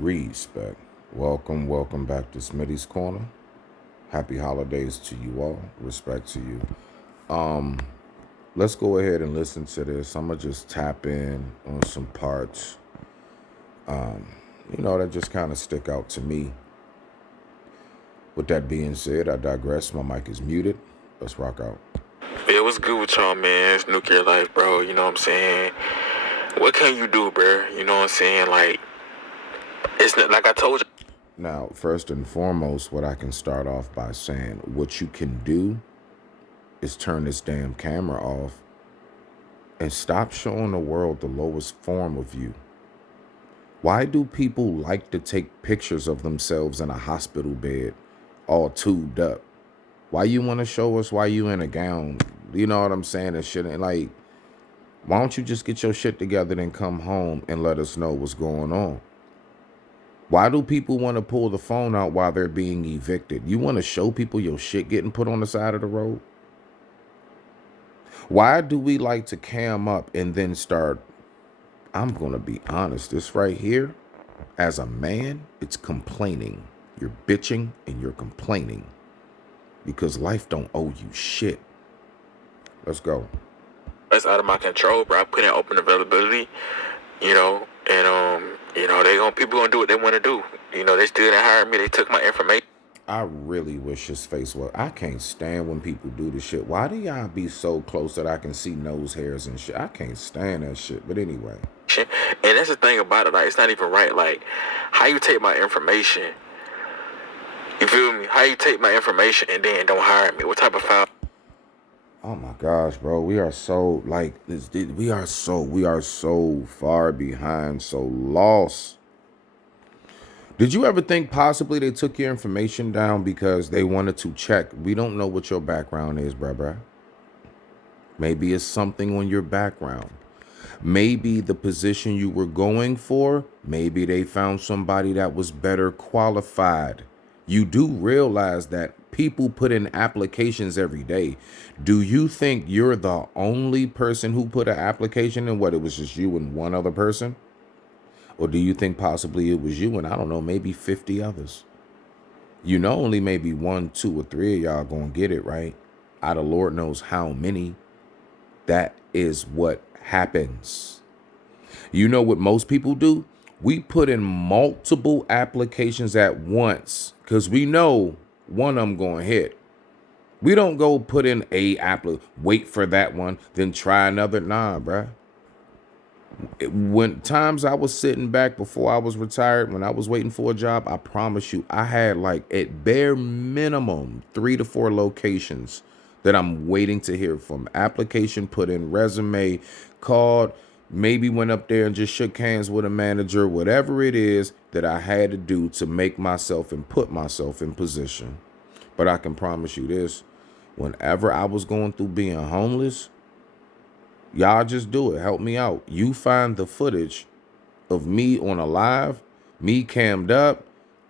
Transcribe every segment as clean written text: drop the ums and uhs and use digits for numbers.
Respect. Welcome back to Smitty's Corner. Happy holidays to you all. Respect to you. Let's go ahead and listen to this. I'm gonna just tap in on some parts, that just kind of stick out to me. With that being said, I digress. My mic is muted. Let's rock out. Yeah, what's good with y'all, man? It's nuclear life, bro. You know what I'm saying? What can you do, bro? You know what I'm saying? Like, it's not, like I told you. Now, first and foremost, what I can start off by saying, what you can do is turn this damn camera off and stop showing the world the lowest form of you. Why do people like to take pictures of themselves in a hospital bed, all tubed up? Why you want to show us why you in a gown? You know what I'm saying? And shit. And like, why don't you just get your shit together and come home and let us know what's going on? Why do people want to pull the phone out while they're being evicted? You want to show people your shit getting put on the side of the road? Why do we like to cam up and then start? I'm going to be honest. This right here, as a man, it's complaining. You're bitching and you're complaining because life don't owe you shit. Let's go. That's out of my control, bro. I put in open availability, and people gonna do what they want to do. They still didn't hire me. They took my information. I really wish his face was. I can't stand when people do this shit. Why do y'all be so close that I can see nose hairs and shit? I can't stand that shit. But anyway. And that's the thing about it. Like, it's not even right. Like, how you take my information? You feel me? How you take my information and then don't hire me? What type of file? Oh my gosh, bro. We are so like this. We are so far behind, so lost. Did you ever think possibly they took your information down because they wanted to check? We don't know what your background is, bruh. Maybe it's something on your background. Maybe the position you were going for, maybe they found somebody that was better qualified. You do realize that people put in applications every day. Do you think you're the only person who put an application in? What, it was just you and one other person? Or do you think possibly it was you and, I don't know, maybe 50 others? Only maybe 1, 2, or 3 of y'all gonna get it, right? Out of Lord knows how many. That is what happens. You know what most people do? We put in multiple applications at once because we know one of them going to hit. We don't go put in wait for that one, then try another. Nah, bruh. When times I was sitting back before I was retired, when I was waiting for a job, I promise you, I had like at bare minimum 3 to 4 locations that I'm waiting to hear from. Application put in, resume, called, maybe went up there and just shook hands with a manager, whatever it is that I had to do to make myself and put myself in position. But I can promise you this, whenever I was going through being homeless, y'all just do it. Help me out. You find the footage of me on a live, me cammed up,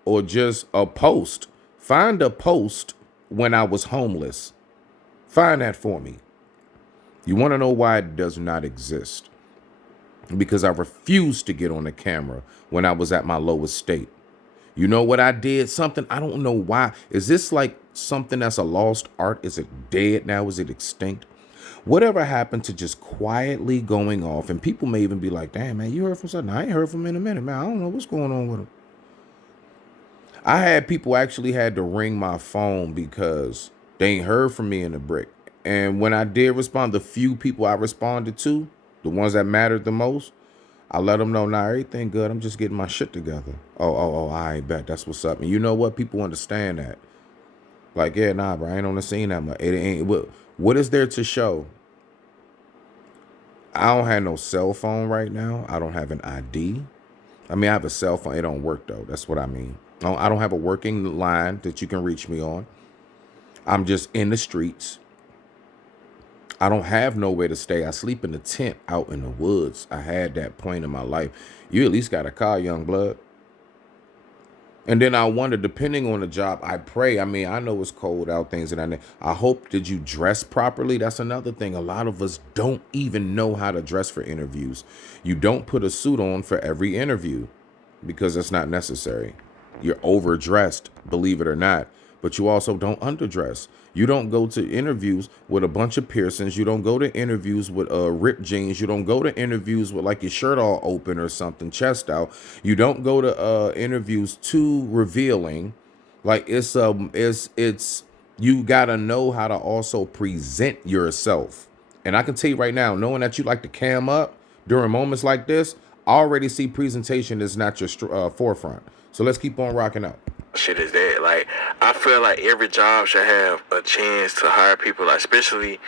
or just a post. Find a post when I was homeless. Find that for me. You want to know why it does not exist? Because I refused to get on the camera when I was at my lowest state. You know what I did? Something, I don't know why. Is this like something that's a lost art? Is it dead now? Is it extinct? Whatever happened to just quietly going off? And people may even be like, damn, man, you heard from something? I ain't heard from him in a minute, man. I don't know what's going on with him. I had people actually had to ring my phone because they ain't heard from me in the brick. And when I did respond, the few people I responded to, the ones that mattered the most, I let them know, nah, everything good. I'm just getting my shit together. I bet. That's what's up. And you know what? People understand that. Like, yeah, nah, bro, I ain't on the scene that much. It ain't. What is there to show? I don't have no cell phone right now. I don't have an ID. I mean, I have a cell phone. It don't work, though. That's what I mean. I don't have a working line that you can reach me on. I'm just in the streets. I don't have nowhere to stay. I sleep in a tent out in the woods. I had that point in my life. You at least got a car, young blood. And then I wonder, depending on the job, I pray. I mean, I know it's cold out, things and I hope that you dress properly. That's another thing. A lot of us don't even know how to dress for interviews. You don't put a suit on for every interview. because that's not necessary. You're overdressed, believe it or not, but you also don't underdress. You don't go to interviews with a bunch of piercings. You don't go to interviews with ripped jeans. You don't go to interviews with like your shirt all open or something, chest out. You don't go to interviews too revealing. Like it's you gotta know how to also present yourself. And I can tell you right now, knowing that you like to cam up during moments like this, I already see presentation is not your forefront. So let's keep on rocking out. Shit is that. Like, I feel like every job should have a chance to hire people, like, especially.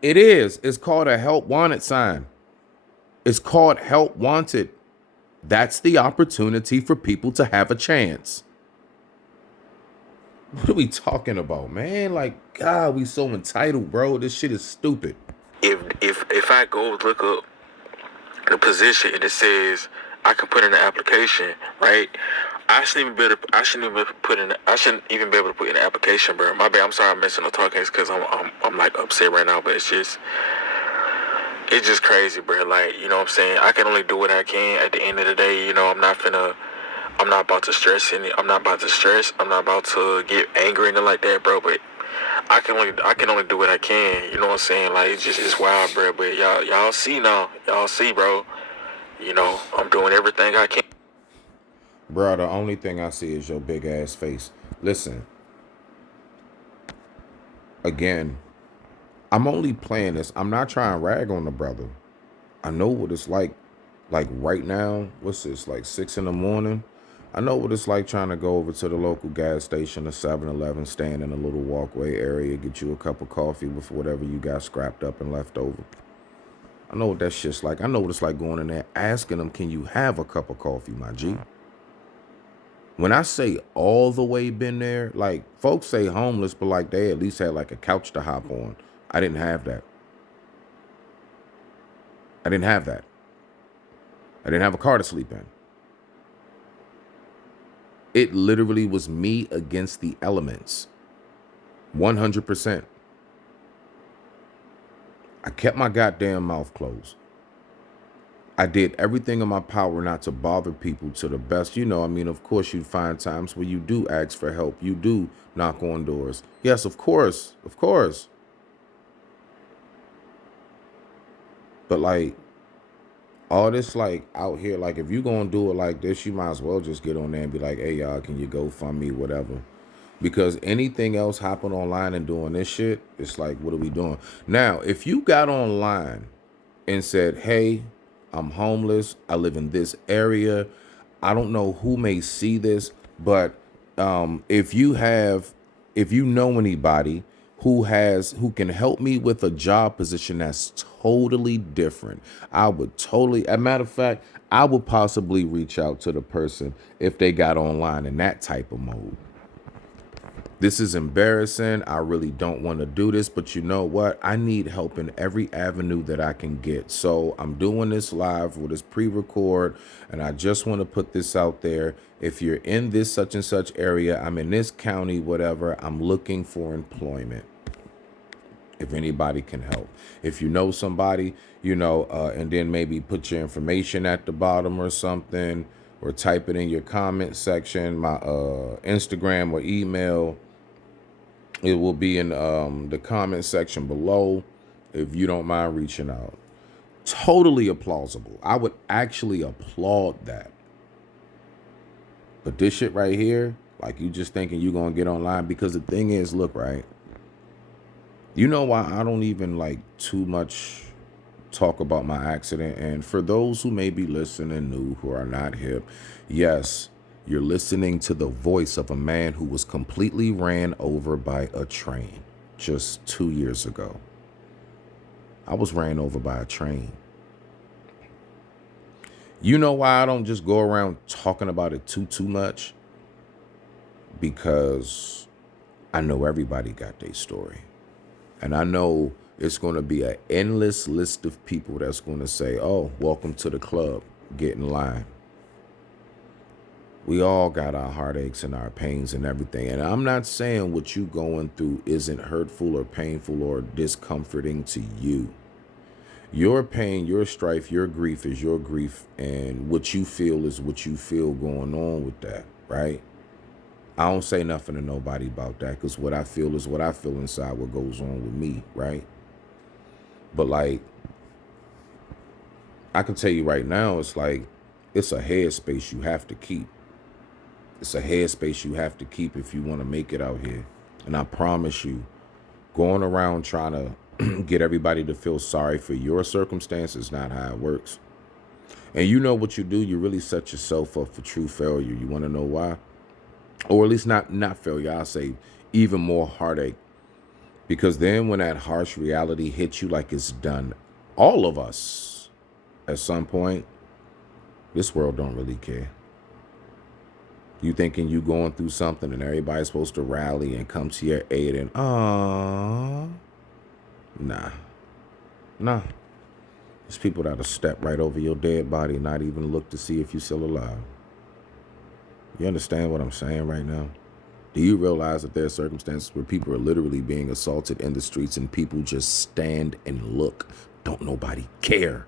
It is. It's called a help wanted sign. It's called help wanted. That's the opportunity for people to have a chance. What are we talking about, man? Like, God, we so entitled, bro. This shit is stupid. If I go look up the position and it says I can put in an application, right? I shouldn't even be able to, I shouldn't even be able to put in an application, bro. My bad. I'm sorry I'm missing the talking because I'm like upset right now, but it's just crazy, bro. Like, you know what I'm saying? I can only do what I can. At the end of the day, you know, I'm not about to stress any. I'm not about to stress. I'm not about to get angry and like that, bro. But I can only do what I can. You know what I'm saying? Like, it's wild, bro. But y'all see now. Y'all see, bro. You know, I'm doing everything I can. Bro, the only thing I see is your big ass face. Listen, again, I'm only playing this. I'm not trying to rag on the brother. I know what it's like. Like right now, what's this, like 6 in the morning? I know what it's like trying to go over to the local gas station, a 7-Eleven, stand in a little walkway area, get you a cup of coffee with whatever you got scrapped up and left over. I know what that shit's like. I know what it's like going in there asking them, can you have a cup of coffee, my G? When I say all the way been there, like folks say homeless, but like they at least had like a couch to hop on. I didn't have that. I didn't have that. I didn't have a car to sleep in. It literally was me against the elements. 100%. I kept my goddamn mouth closed. I did everything in my power not to bother people to the best. You know, I mean, of course, you find times where you do ask for help. You do knock on doors. Yes, of course. Of course. But like, all this like out here, like if you gonna do it like this, you might as well just get on there and be like, hey y'all, can you go fund me, whatever. Because anything else hopping online and doing this shit, it's like, what are we doing? Now, if you got online and said, hey, I'm homeless, I live in this area, I don't know who may see this, but if you know anybody who can help me with a job position that's totally different, I would totally, as a matter of fact, I would possibly reach out to the person if they got online in that type of mode. This is embarrassing. I really don't want to do this, but you know what? I need help in every avenue that I can get. So I'm doing this live with this pre-record, and I just want to put this out there. If you're in this such and such area, I'm in this county, whatever, I'm looking for employment. If anybody can help. If you know somebody, you know, and then maybe put your information at the bottom or something, or type it in your comment section, my Instagram or email. It will be in the comment section below if you don't mind reaching out. Totally plausible. I would actually applaud that. But this shit right here, like you just thinking you gonna get online, because the thing is, look, right? You know why I don't even like too much talk about my accident? And for those who may be listening new, who are not hip, yes, you're listening to the voice of a man who was completely ran over by a train just 2 years ago. I was ran over by a train. You know why I don't just go around talking about it too much? Because I know everybody got their story. And I know it's going to be an endless list of people that's going to say, oh, welcome to the club, get in line. We all got our heartaches and our pains and everything. And I'm not saying what you going through isn't hurtful or painful or discomforting to you. Your pain, your strife, your grief is your grief, and what you feel is what you feel going on with that, right? I don't say nothing to nobody about that because what I feel is what I feel inside what goes on with me, right? But like, I can tell you right now, it's like, it's a headspace you have to keep. It's a headspace you have to keep if you want to make it out here. And I promise you, going around trying to get everybody to feel sorry for your circumstance is not how it works. And you know what you do? You really set yourself up for true failure. You want to know why? Or at least not failure. I'll say even more heartache. Because then when that harsh reality hits you like it's done, all of us at some point, this world don't really care. You thinking you going through something and everybody's supposed to rally and come to your aid and nah. There's people that'll step right over your dead body and not even look to see if you're still alive. You understand what I'm saying right now? Do you realize that there are circumstances where people are literally being assaulted in the streets and people just stand and look? Don't nobody care.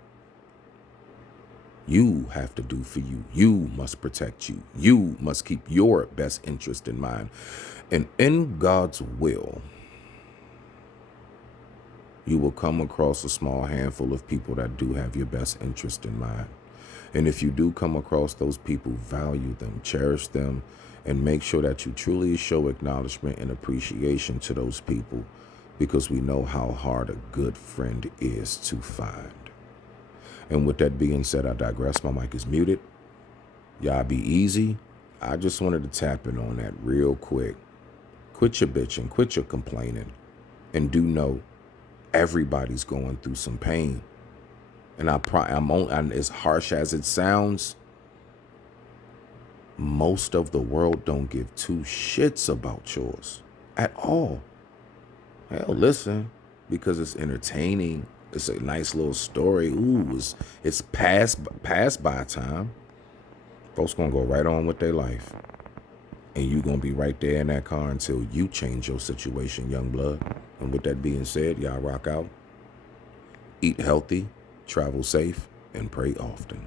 You have to do for you. You must protect you. You must keep your best interest in mind. And in God's will, you will come across a small handful of people that do have your best interest in mind. And if you do come across those people, value them, cherish them, and make sure that you truly show acknowledgement and appreciation to those people, because we know how hard a good friend is to find. And with that being said, I digress. My mic is muted. Y'all be easy. I just wanted to tap in on that real quick. Quit your bitching, quit your complaining, and do know everybody's going through some pain. And I'm as harsh as it sounds, most of the world don't give two shits about yours at all. Hell, listen, because it's entertaining. It's a nice little story. Ooh, it's past by time. Folks gonna go right on with their life. And you gonna be right there in that car until you change your situation, young blood. And with that being said, y'all rock out. Eat healthy, travel safe, and pray often.